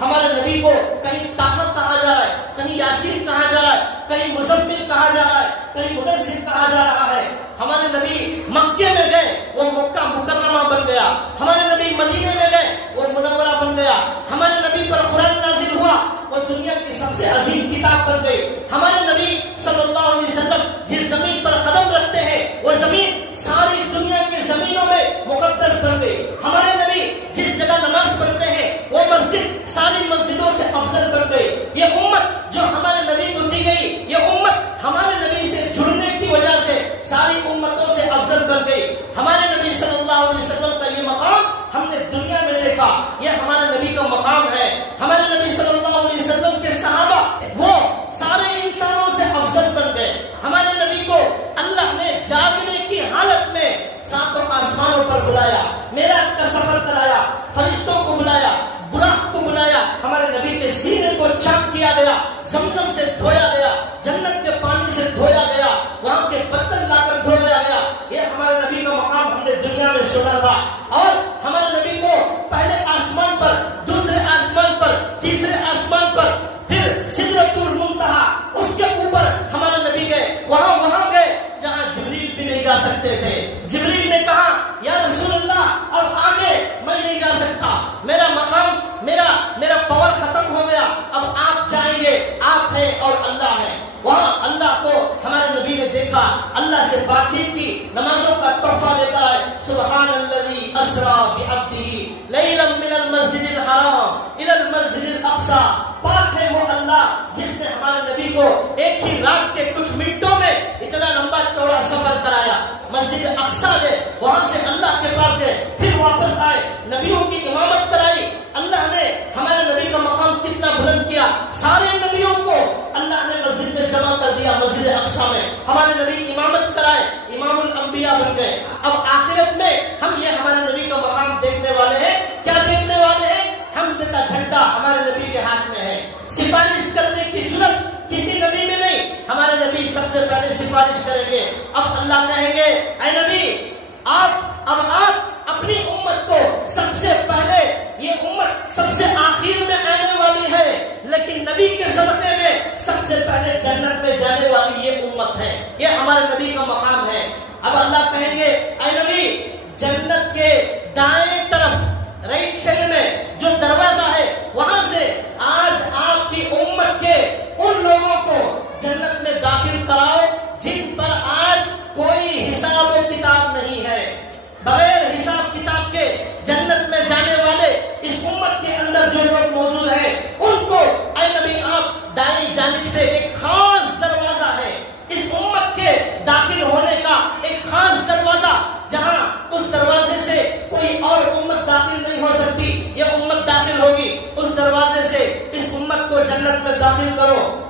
ہمارے نبی کو کہیں طاقت کہا جا رہا ہے، کہیں یاسین کہا جا رہا ہے، کہیں مزمل کہا جا رہا ہے، کہیں مدثر کہا جا رہا ہے۔ ہمارے نبی مکے میں گئے، وہ مکہ مکرمہ بن گیا۔ ہمارے نبی مدینے میں گئے، وہ منورہ بن گیا۔ ہمارے نبی پر قرآن نازل ہوا، وہ دنیا کی سب سے عظیم کتاب بن گئی۔ ہمارے نبی صلی اللہ علیہ وسلم جس زمین پر قدم رکھتے ہیں، وہ زمین ساری دنیا کی زمینوں میں مقدس بن گئی۔ ہمارے نبی جس جگہ نماز پڑھتے ہیں، وہ مسجد ساری مسجدوں سے افضل بن گئی۔ یہ امت جو ہمارے نبی کو دی گئی، یہ امت ہمارے نبی سے جڑنے کی وجہ سے ساری امتوں سے افضل بن گئی۔ ہمارے نبی صلی اللہ علیہ وسلم کا یہ مقام ہم نے دنیا میں دیکھا، یہ ہمارے نبی کا مقام ہے۔ ہمارے نبی صلی اللہ علیہ وسلم کے صحابہ وہ سارے انسانوں سے افضل بن گئے۔ ہمارے نبی کو اللہ نے جاگنے کی حالت میں ساتوں آسمانوں پر بلایا، معراج کا سفر کرایا، فرشتوں کو بلایا، براق کو بلایا۔ ہمارے نبی کے سینے کو چاک کیا گیا، زمزم سے دھویا گیا، جنت کے پانی سے دھویا گیا، وہاں کے پتھر لا کر دھویا گیا۔ یہ ہمارے نبی کا مقام ہم نے دنیا میں سنا تھا۔ اور ہمارے نبی کو پہلے آسمان پر، دوسرے آسمان پر، تیسرے آسمان پر، پھر سدرۃ المنتہا، اس کے اوپر ہمارے نبی گئے، وہاں گئے جہاں جبریل بھی نہیں جا سکتے تھے۔ جبریل نے کہا یا رسول اللہ اب آگے میں نہیں جا سکتا، میرا مقام، میرا پاور ختم ہو گیا، اب آپ جائیں گے، آپ ہیں اور اللہ ہے۔ وہاں اللہ کو ہمارے نبی نے دیکھا، اللہ سے بات چیت کی، نمازوں کا تحفہ لے کر آئے۔ سبحان الذی اسریٰ بعبدہ لیلا من المسجد الحرام الی المسجد الاقصی۔ پاک ہے وہ اللہ جس نے ہمارے نبی کو ایک ہی رات کے کچھ منٹوں میں اتنا لمبا چوڑا سفر کرایا۔ مسجد اقصی گئے، وہاں سے اللہ کے پاس گئے، پھر واپس آئے، نبیوں کی امامت کرائی۔ اللہ نے ہمارے نبی کا مقام کتنا بلند کیا، سارے نبیوں کو اللہ نے مسجد میں جمع کر دیا، مسجد اقصی میں ہمارے نبی امامت کرائے، امام الانبیاء بن گئے۔ اب آخرت میں ہم یہ ہمارے نبی کا مقام دیکھنے والے ہیں۔ کیا دیکھنے والے ہیں؟ حمد کا جھنڈا ہمارے نبی کے ہاتھ میں ہے۔ سفارش کرنے کی جرات کسی نبی میں نہیں، ہمارے نبی سب سے پہلے سفارش کریں گے۔ اب اللہ کہیں گے اے نبی آپ اپنی امت کو سب سے پہلے، یہ امت سب سے آخر میں آنے والی ہے، لیکن نبی کے صدقے میں سب سے پہلے جنت میں جانے والی یہ امت ہے۔ یہ ہمارے نبی کا مقام ہے۔ اب اللہ کہیں گے اے نبی جنت کے دائیں طرف رائٹ سائڈ میں جو دروازہ ہے، وہاں سے آج آپ کی امت کے ان لوگوں کو جنت میں داخل کراؤ جن پر آج کوئی حساب و کتاب نہیں ہے۔ بغیر حساب کتاب کے جنت میں جانے والے اس امت کے اندر جو لوگ موجود ہیں، ان کو اے نبی آپ دائیں جانب سے ایک خاص دروازہ ہے اس امت کے داخل ہونے کا، ایک خاص دروازہ جہاں اس دروازے سے کوئی اور امت داخل نہیں ہو سکتی، یہ امت داخل ہوگی اس دروازے سے۔ اس امت کو جنت میں داخل کرو۔